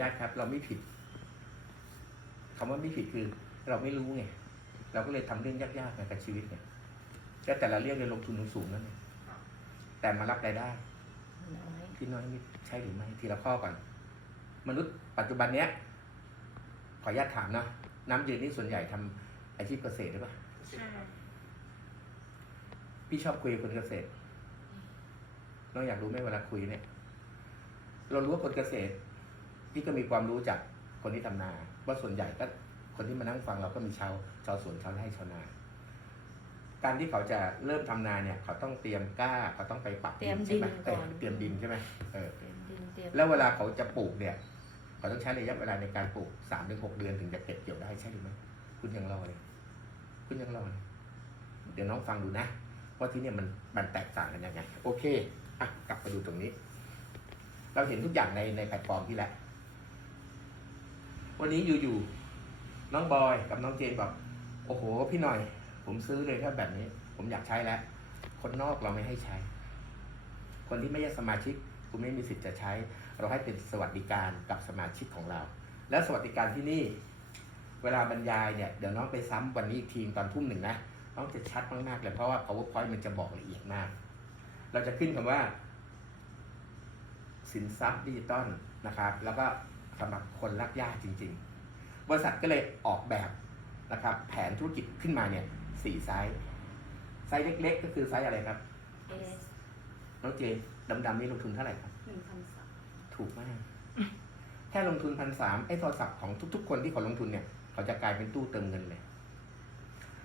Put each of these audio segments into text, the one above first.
ญาติครับ เราไม่ผิดคำว่าไม่ผิดคือ เราไม่รู้ไงเราก็เลยทำเรื่องยากๆในกับชีวิตไงก็แต่ละเรื่องเนี่ยลงทุนสูงๆนั่นเองแต่มารับรายได้น้อยที่น้อยนิดใช่หรือไม่ทีละข้อก่อน มนุษย์ปัจจุบันเนี้ยขออนุญาตถามนะน้ำยืนนี่ส่วนใหญ่ทำอาชีพเกษตรหรือเปล่าค่ะพี่ชอบคุยกับคนเกษตรน้องอยากรู้ไหมเวลาคุยเนี่ย เรารู้ว่าคนเกษตร พี่ก็มีความรู้จากคนที่ทำนา ว่าส่วนใหญ่ก็คนที่มานั่งฟังเราก็มีชาวชาวสวนชาวไร่ชาวนา การที่เขาจะเริ่มทำนาเนี่ย เขาต้องเตรียมกล้าเขาต้องไปปรับเตรียมใช่ไหมดินก่อนเเตรียมดินใช่ไหมเออเตรียมดินเตรียมแล้วเวลาเขาจะปลูกเนี่ย เขาต้องใช้ระยะเวลาในการปลูกสามถึงหกเดือนถึงจะเก็บเกี่ยวได้ใช่หรือไม่คุณยังรอเลยคุณยังรอเลยเดี๋ยวน้องฟังดูนะว่าที่เนี่ยมันมันแตกต่างกันยังไงโอเคอะกลับมาดูตรงนี้ เราเห็นทุกอย่างในในแพลตฟอร์มที่แล้ว วันนี้อยู่ๆน้องบอยกับน้องเจนบอกโอ้โห พี่หน่อย ผมซื้อเลยถ้าแบบนี้ ผมอยากใช้แล้ว คนนอกเราไม่ให้ใช้ คนที่ไม่ใช่สมาชิกคุณไม่มีสิทธิ์จะใช้ เราให้เป็นสวัสดิการกับสมาชิกของเรา และสวัสดิการที่นี่ เวลาบรรยายเนี่ยเดี๋ยวน้องไปซ้ำวันนี้อีกทีตอนทุ่มหนึ่งนะน้องจะชัดมากๆเลยเพราะว่า powerpoint มันจะบอกละเอียดมาก เราจะขึ้นคำว่า สินทรัพย์ดิจิตอลนะครับ แล้วก็ สำหรับคนรักยากจริง ๆ บริษัทก็เลยออกแบบนะครับแผนธุรกิจขึ้นมาเนี่ยสี่ไซส์ไซส์เล็กๆ ก็คือไซส์อะไรครับเอสน้องเจนดำๆนี่ลงทุนเท่าไหร่ครับหนึ่งพันสามถูกมาก แค่ลงทุนพันสามไอ้โทรศัพท์ของทุก ๆ คนที่เขาลงทุนเนี่ย เขาจะกลายเป็นตู้เติมเงินเลย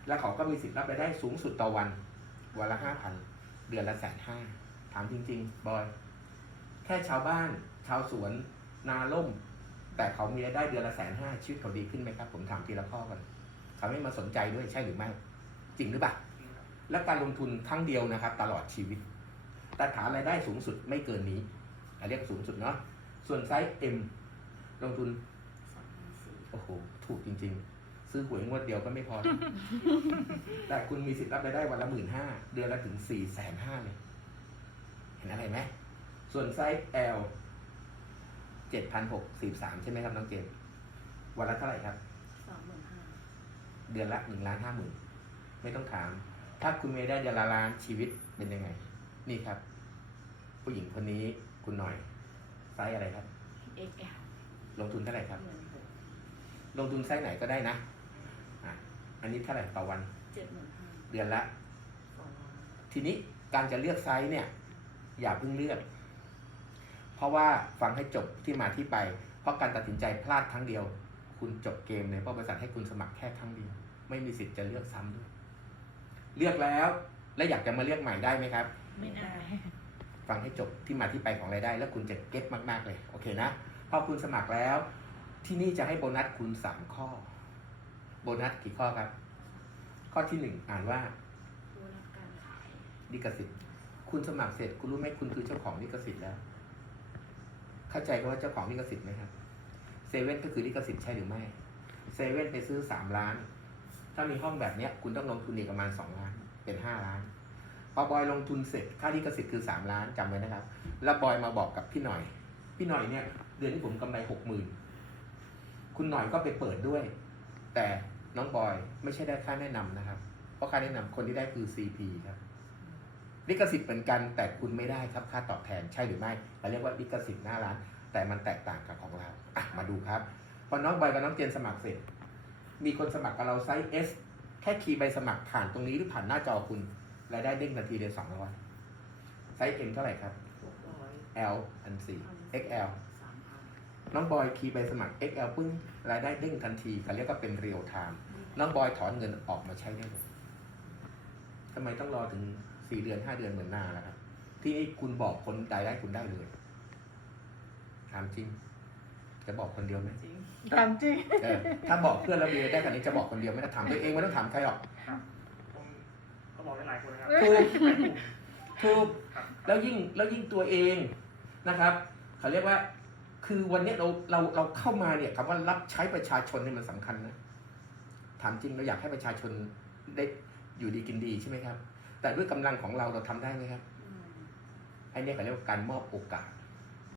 แล้วเขาก็มีสิทธิ์รับรายได้สูงสุดต่อวัน วันละห้าพันเดือนละแสนห้าถามจริง ๆ บอย แค่ชาวบ้าน ชาวสวน นาล่ม แต่เขามีรายได้เดือนละแสนห้าชีวิตเขาดีขึ้นไหมครับ ผมถามทีละข้อกันเขาไม่มาสนใจด้วยใช่หรือไม่ จริงหรือเปล่าและการลงทุนครั้งเดียวนะครับ ตลอดชีวิต แต่ฐานรายได้สูงสุดไม่เกินนี้เรียกสูงสุดเนาะส่วนไซส์ M ลงทุนโอ้โหถูกจริง ๆ ซื้อหวยงวดเดียวก็ไม่พอ แต่คุณมีสิทธิ์รับรายได้วันละหมื่นห้าเดือนละถึงสี่แสนห้าเลยเห็นอะไรไหมส่วนไซส์ L จ็ดพันหกสิบสามใช่ไหมครับน้องเจมส์วันละเท่าไหร่ครับสองหมื่นห้าเดือนละหนึ่งล้านห้าหมื่นไม่ต้องถาม ถ้าคุณไม่ได้เดือนละล้านชีวิตเป็นยังไง นี่ครับ ผู้หญิงคนนี้คุณหน่อยไซส์อะไรครับเอ็กแอลลงทุนเท่าไหร่ครับ หมื่นหกลงทุนไซส์ไหนก็ได้นะอะอันนี้เท่าไหร่ต่อวันเจ็ดหมื่นห้าเดือนละ สองล้านทีนี้การจะเลือกไซส์เนี่ย อย่าเพิ่งเลือก เพราะว่าฟังให้จบที่มาที่ไป เพราะการตัดสินใจพลาดครั้งเดียว คุณจบเกมเลยเพราะบริษัทให้คุณสมัครแค่ครั้งเดียว ไม่มีสิทธิ์จะเลือกซ้ำด้วยเลือกแล้วแล้วอยากจะมาเลือกใหม่ได้ไหมครับ ไม่ได้ ฟังให้จบที่มาที่ไปของรายได้ แล้วคุณจะเก็ตมาก ๆ เลย โอเคนะพอคุณสมัครแล้ว ที่นี่จะให้โบนัสคุณสามข้อ โบนัสกี่ข้อครับ ข้อที่หนึ่งอ่านว่าผู้รับการขายลิขสิทธิ์ คุณสมัครเสร็จ คุณรู้ไหมคุณคือเจ้าของลิขสิทธิ์แล้ว เข้าใจว่าเจ้าของลิขสิทธิ์ไหมครับเซเว่นก็คือลิขสิทธิ์ใช่หรือไม่เซเว่นไปซื้อสามล้าน ถ้ามีห้องแบบเนี้ย คุณต้องลงทุนอีกประมาณสองล้าน เป็นห้าล้าน พอบอยลงทุนเสร็จค่าลิขสิทธิ์คือสามล้านจำไว้นะครับ แล้วบอยมาบอกกับพี่หน่อย พี่หน่อยเนี่ย เดือนที่ผมกำไรหกหมื่นคุณหน่อยก็ไปเปิดด้วย แต่น้องบอยไม่ใช่ได้ค่าแนะนำนะครับ เพราะค่าแนะนำคนที่ได้คือ CP ครับ ลิขสิทธิ์เหมือนกัน แต่คุณไม่ได้ครับค่าตอบแทนใช่หรือไม่เราเรียกว่าลิขสิทธิ์หน้าร้าน แต่มันแตกต่างกับของเราอะมาดูครับพอน้องบอยกับน้องเจนสมัครเสร็จ มีคนสมัครกับเราไซส์ S แค่คีย์ใบสมัครผ่านตรงนี้หรือผ่านหน้าจอคุณรายได้เด้งนาทีเดียวสองร้อยไซส์ M เท่าไหร่ครับหกร้อย L อันสี่ XL สามพันน้องบอยคีย์ใบสมัคร XL ปึ้งรายได้เด้งทันทีเขาเรียกว่าเป็นเรียลไทม์น้องบอยถอนเงินออกมาใช้ได้เลยทำไมต้องรอถึง สี่เดือนห้าเดือนเหมือนหน้าล่ะครับที่นี่คุณบอกคนรายได้คุณได้เลยถามจริง จะบอกคนเดียวไหมจริงถามจริงเออถ้าบอกเพื่อนแล้วมีรายได้กันนี้จะบอกคนเดียวไม่ต้องถามตัวเองไม่ต้องถามใครหรอกครับผมก็บอกได้หลายคนนะครับถูกถูกครับแล้วยิ่งแล้วยิ่งตัวเองนะครับเขาเรียกว่าคือวันเนี้ยเราเราเราเข้ามาเนี่ยคำว่ารับใช้ประชาชนเนี่ยมันสำคัญนะถามจริงเราอยากให้ประชาชนได้อยู่ดีกินดีใช่ไหมครับ แต่ด้วยกำลังของเราเราทำได้ไหมครับอืมไอ้เนี่ยเขาเรียกว่าการมอบโอกาส